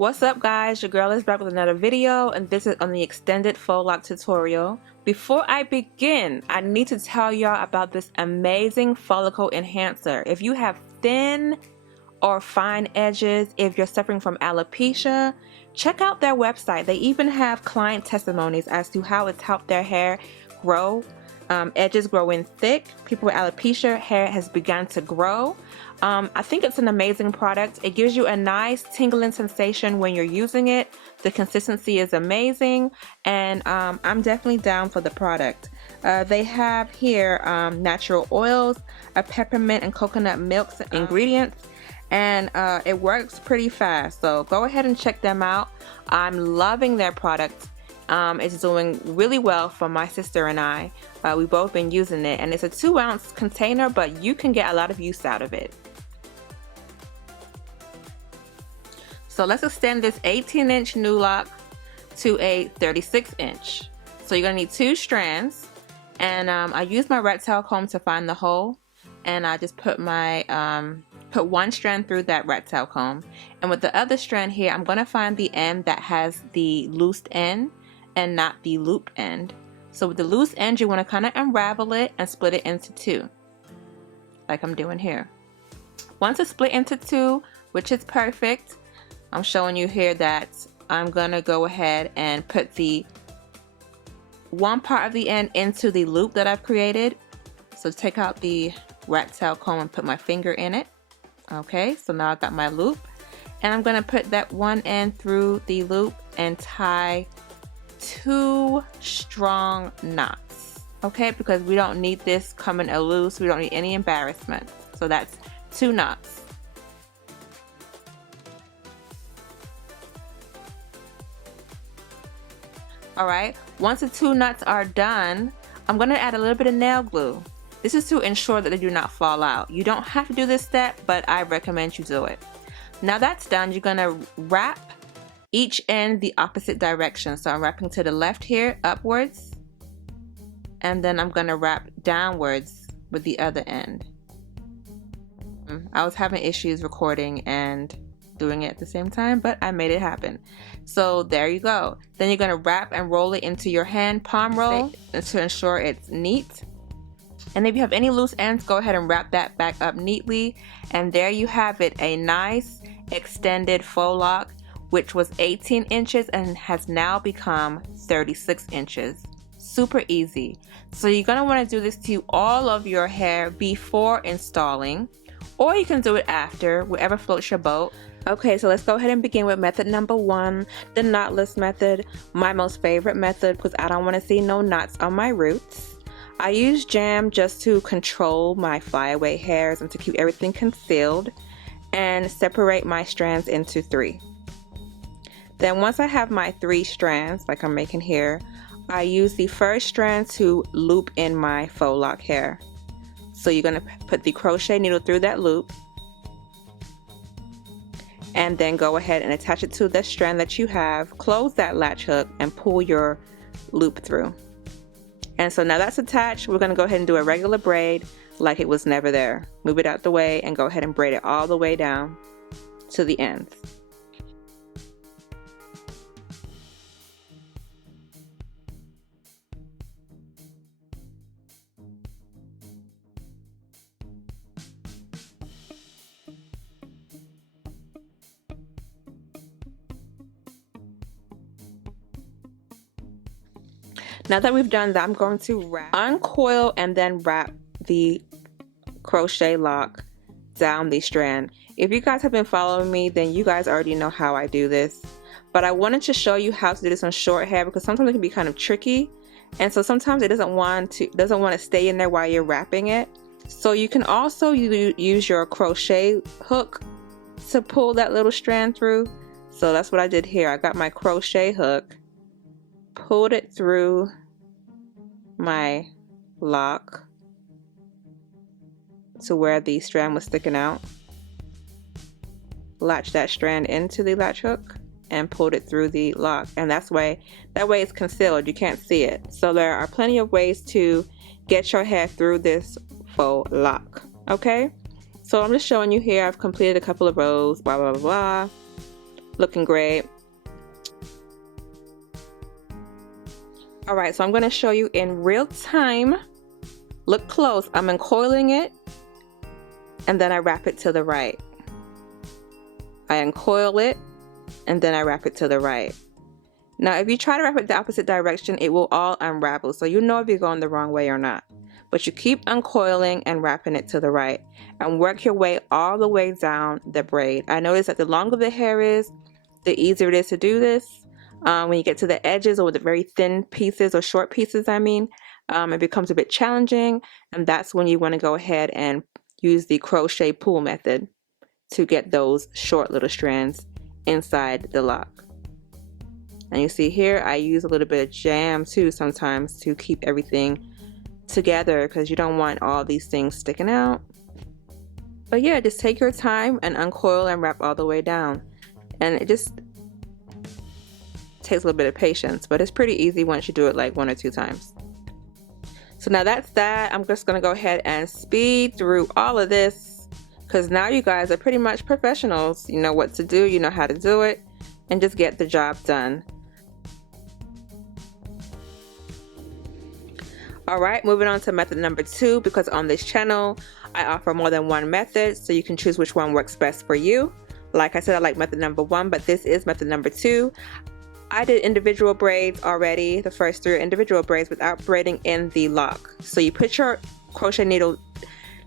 What's up guys, your girl is back with another video and this is on the extended faux loc tutorial. Before I begin, I need to tell y'all about this amazing follicle enhancer. If you have thin or fine edges, if you're suffering from alopecia, check out their website. They even have client testimonies as to how it's helped their hair grow. Edges grow in thick. People with alopecia, hair has begun to grow. I think it's an amazing product. It gives you a nice tingling sensation when you're using it. The consistency is amazing, and I'm definitely down for the product. They have here natural oils, a peppermint and coconut milk ingredients, and it works pretty fast. So go ahead and check them out. I'm loving their product. It's doing really well for my sister and I. We've both been using it, and it's a 2-ounce container, but you can get a lot of use out of it. So let's extend this 18-inch new lock to a 36-inch. So you're gonna need 2 strands, and I used my rat tail comb to find the hole, and I just put my put 1 strand through that rat tail comb, and with the other strand here, I'm gonna find the end that has the loose end and not the looped end. So with the loose end, you want to kind of unravel it and split it into 2, like I'm doing here. Once it's split into 2, which is perfect, I'm showing you here that I'm gonna go ahead and put the one part of the end into the loop that I've created. So take out the rat tail comb and put my finger in it. Okay, so now I've got my loop, and I'm gonna put that one end through the loop and tie 2 strong knots. Okay, because we don't need this coming loose. We don't need any embarrassment. So that's 2 knots. Alright, once the 2 knots are done, I'm going to add a little bit of nail glue. This is to ensure that they do not fall out. You don't have to do this step, but I recommend you do it. Now that's done, you're going to wrap each end the opposite direction. So I'm wrapping to the left here, upwards, and then I'm going to wrap downwards with the other end. I was having issues recording and doing it at the same time, but I made it happen. So there you go. Then you're going to wrap and roll it into your hand palm roll to ensure it's neat. And if you have any loose ends, go ahead and wrap that back up neatly. And there you have it, a nice extended faux loc, which was 18 inches and has now become 36 inches. Super easy. So you're going to want to do this to all of your hair before installing, or you can do it after, whatever floats your boat. Okay, so let's go ahead and begin with method number 1, the knotless method, my most favorite method because I don't want to see no knots on my roots. I use jam just to control my flyaway hairs and to keep everything concealed, and separate my strands into 3. Then once I have my 3 strands, like I'm making here, I use the first strand to loop in my faux loc hair. So you're going to put the crochet needle through that loop, and then go ahead and attach it to the strand that you have, close that latch hook, and pull your loop through. And so now that's attached, we're going to go ahead and do a regular braid like it was never there. Move it out the way and go ahead and braid it all the way down to the ends. Now that we've done that, I'm going to uncoil and then wrap the crochet lock down the strand. If you guys have been following me, then you guys already know how I do this. But I wanted to show you how to do this on short hair because sometimes it can be kind of tricky. And so sometimes it doesn't want to stay in there while you're wrapping it. So you can also use your crochet hook to pull that little strand through. So that's what I did here. I got my crochet hook, pulled it through my lock to where the strand was sticking out, latched that strand into the latch hook and pulled it through the lock, and that way it's concealed, you can't see it. So there are plenty of ways to get your hair through this faux loc. Okay, so I'm just showing you here, I've completed a couple of rows, blah blah blah blah. Looking great. Alright, so I'm going to show you in real time. Look close. I'm uncoiling it and then I wrap it to the right. I uncoil it and then I wrap it to the right. Now if you try to wrap it the opposite direction, it will all unravel, so you know if you're going the wrong way or not. But you keep uncoiling and wrapping it to the right and work your way all the way down the braid. I notice that the longer the hair is, the easier it is to do this. When you get to the edges or the very thin pieces or short pieces, it becomes a bit challenging, and that's when you want to go ahead and use the crochet pull method to get those short little strands inside the lock. And you see here I use a little bit of jam too sometimes to keep everything together, because you don't want all these things sticking out. But yeah, just take your time and uncoil and wrap all the way down, and it just takes a little bit of patience, but it's pretty easy once you do it like 1 or 2 times. So now that's that. I'm just gonna go ahead and speed through all of this, because now you guys are pretty much professionals. You know what to do, you know how to do it, and just get the job done. Alright, moving on to method number 2, because on this channel I offer more than one method, so you can choose which one works best for you. Like I said, I like method number 1, but this is method number 2. I did individual braids already, the first 3 individual braids without braiding in the lock. So you put your crochet needle,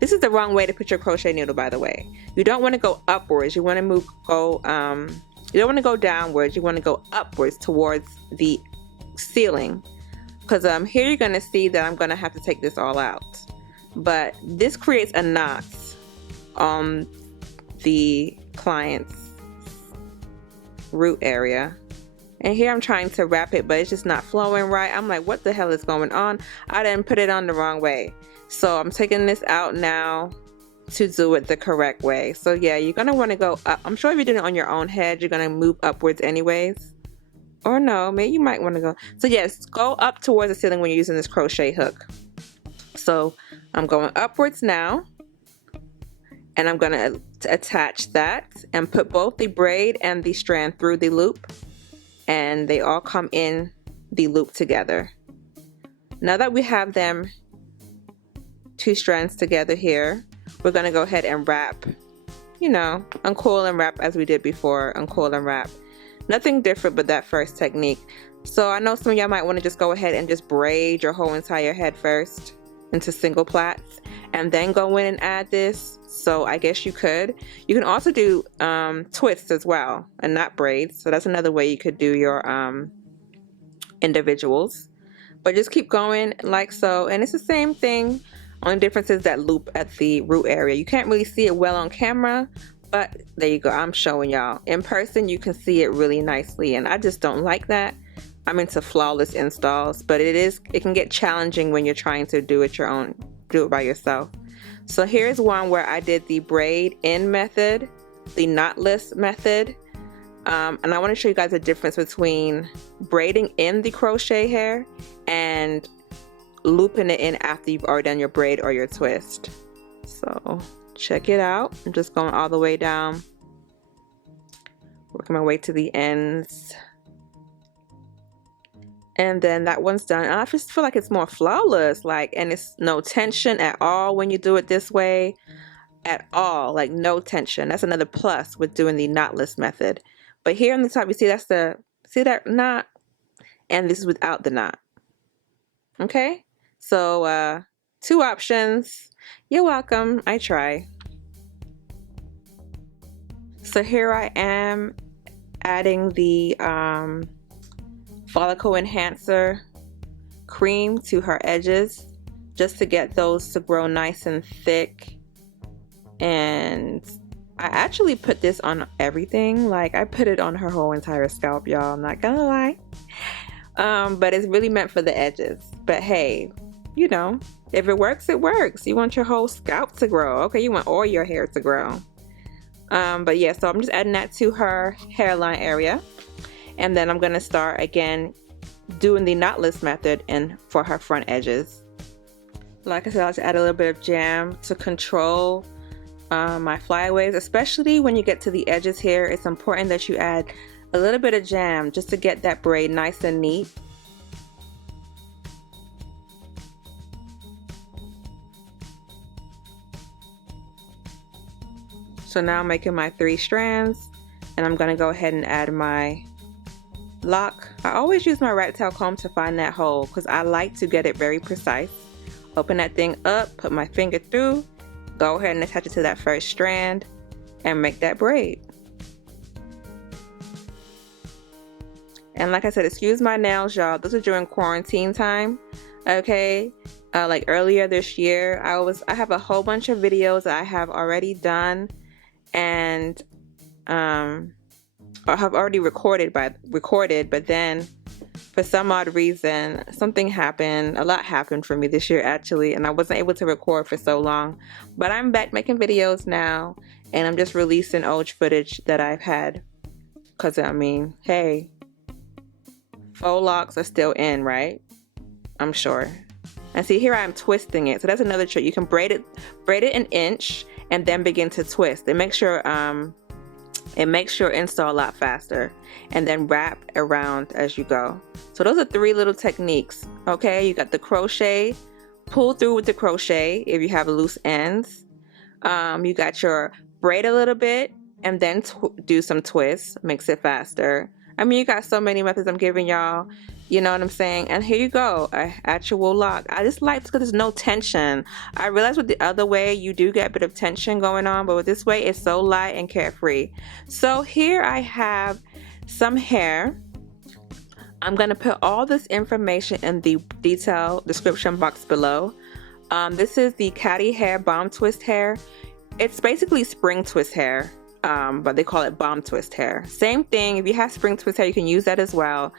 this is the wrong way to put your crochet needle, by the way. You don't want to go upwards, you want to you don't want to go downwards, you want to go upwards towards the ceiling. Because here you're going to see that I'm going to have to take this all out. But this creates a knot on the client's root area. And here I'm trying to wrap it, but it's just not flowing right. I'm like, what the hell is going on? I didn't put it on the wrong way. So I'm taking this out now to do it the correct way. So yeah, you're going to want to go up. I'm sure if you're doing it on your own head, you're going to move upwards anyways. Or no, maybe you might want to go. So yes, go up towards the ceiling when you're using this crochet hook. So I'm going upwards now, and I'm going to attach that and put both the braid and the strand through the loop, and they all come in the loop together. Now that we have them 2 strands together here, we're going to go ahead and wrap, you know, uncoil and wrap as we did before, uncoil and wrap. Nothing different but that first technique. So I know some of y'all might want to just go ahead and just braid your whole entire head first into single plaits and then go in and add this. So I guess you could. You can also do twists as well and not braids. So that's another way you could do your individuals. But just keep going like so. And it's the same thing. Only difference is that loop at the root area. You can't really see it well on camera, but there you go, I'm showing y'all. In person, you can see it really nicely, and I just don't like that. I'm into flawless installs, but it can get challenging when you're trying to do it by yourself. So here's one where I did the braid in method, the knotless method, and I want to show you guys the difference between braiding in the crochet hair and looping it in after you've already done your braid or your twist. So check it out. I'm just going all the way down, working my way to the ends, and then that one's done. And I just feel like it's more flawless, and it's no tension at all when you do it this way at all, like no tension. That's another plus with doing the knotless method. But here on the top, you see see that knot, and this is without the knot. Okay, so 2 options. You're welcome. I try. So here I am adding the follicle enhancer cream to her edges just to get those to grow nice and thick. And I actually put this on everything. Like, I put it on her whole entire scalp, y'all. I'm not gonna lie. But it's really meant for the edges. But hey, you know, if it works, it works. You want your whole scalp to grow. Okay, you want all your hair to grow. But yeah, so I'm just adding that to her hairline area. And then I'm going to start again doing the knotless method and for her front edges. Like I said, I'll just add a little bit of jam to control my flyaways, especially when you get to the edges here. It's important that you add a little bit of jam just to get that braid nice and neat. So now I'm making my 3 strands, and I'm gonna go ahead and add my lock. I always use my rat tail comb to find that hole because I like to get it very precise. Open that thing up, put my finger through, go ahead and attach it to that first strand and make that braid. And like I said, excuse my nails, y'all. This is during quarantine time, okay? Like earlier this year, I have a whole bunch of videos that I have already done and I have already recorded, but then for some odd reason something happened. A lot happened for me this year actually, and I wasn't able to record for so long. But I'm back making videos now, and I'm just releasing old footage that I've had, because I mean, hey, faux locks are still in, right? I'm sure. And see, here I am twisting it. So that's another trick. You can braid it an inch and then begin to twist. It makes your install a lot faster, and then wrap around as you go. So those are 3 little techniques. Okay, you got the crochet, pull through with the crochet if you have loose ends. You got your braid a little bit and then do some twists, makes it faster. I mean, you got so many methods I'm giving y'all, you know what I'm saying? And here you go, an actual lock. I just like because there's no tension. I realize with the other way you do get a bit of tension going on, but with this way it's so light and carefree. So here I have some hair. I'm gonna put all this information in the detail description box below. This is the catty hair bomb twist hair. It's basically spring twist hair. But they call it bomb twist hair. Same thing, if you have spring twist hair, you can use that as well.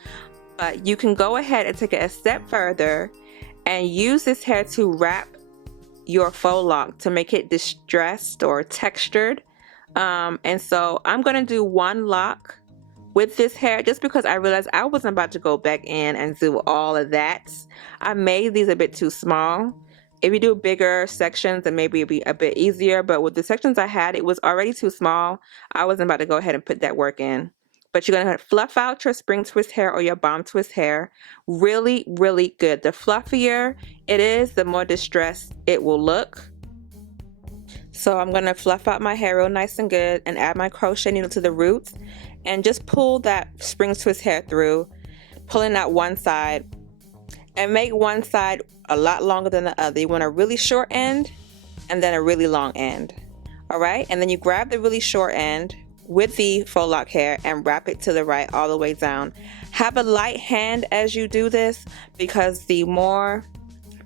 But you can go ahead and take it a step further and use this hair to wrap your faux lock to make it distressed or textured. And so I'm gonna do 1 lock with this hair just because I realized I wasn't about to go back in and do all of that. I made these a bit too small. If you do bigger sections, then maybe it'd be a bit easier, but with the sections I had, it was already too small. I wasn't about to go ahead and put that work in. But you're gonna fluff out your spring twist hair or your bomb twist hair really, really good. The fluffier it is, the more distressed it will look. So I'm gonna fluff out my hair real nice and good and add my crochet needle to the roots and just pull that spring twist hair through, pulling out one side, and make one side a lot longer than the other. You want a really short end and then a really long end. All right, and then you grab the really short end with the faux lock hair and wrap it to the right all the way down. Have a light hand as you do this because the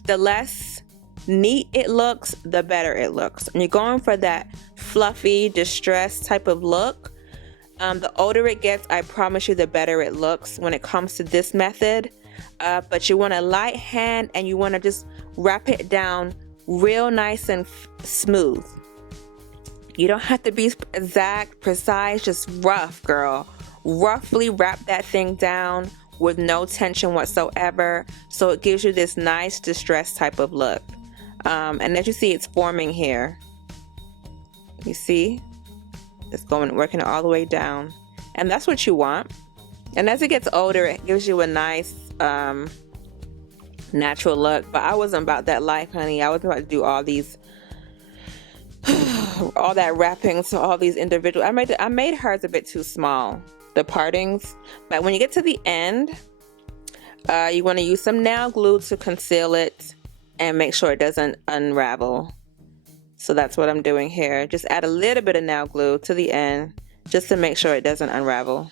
less neat it looks, the better it looks. And you're going for that fluffy, distressed type of look. The older it gets, I promise you, the better it looks when it comes to this method. But you want a light hand and you want to just wrap it down real nice and smooth. You don't have to be exact, precise, just rough, girl. Roughly wrap that thing down with no tension whatsoever, so it gives you this nice distressed type of look. And as you see, it's forming here. You see? It's working all the way down. And that's what you want. And as it gets older, it gives you a nice natural look. But I wasn't about that life, honey. I wasn't about to do all these all that wrapping, so all these individual. I made hers a bit too small, the partings. But when you get to the end, you want to use some nail glue to conceal it and make sure it doesn't unravel. So that's what I'm doing here. Just add a little bit of nail glue to the end just to make sure it doesn't unravel.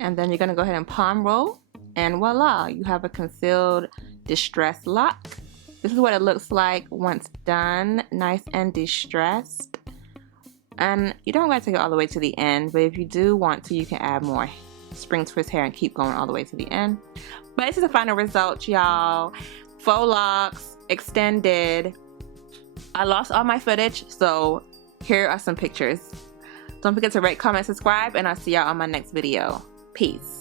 And then you're going to go ahead and palm roll, and voila, you have a concealed distressed lock. This is what it looks like once done, nice and distressed. And you don't have to take it all the way to the end, but if you do want to, you can add more spring twist hair and keep going all the way to the end. But this is the final result, y'all. Faux locks, extended. I lost all my footage, so here are some pictures. Don't forget to rate, comment, subscribe, and I'll see y'all on my next video. Peace.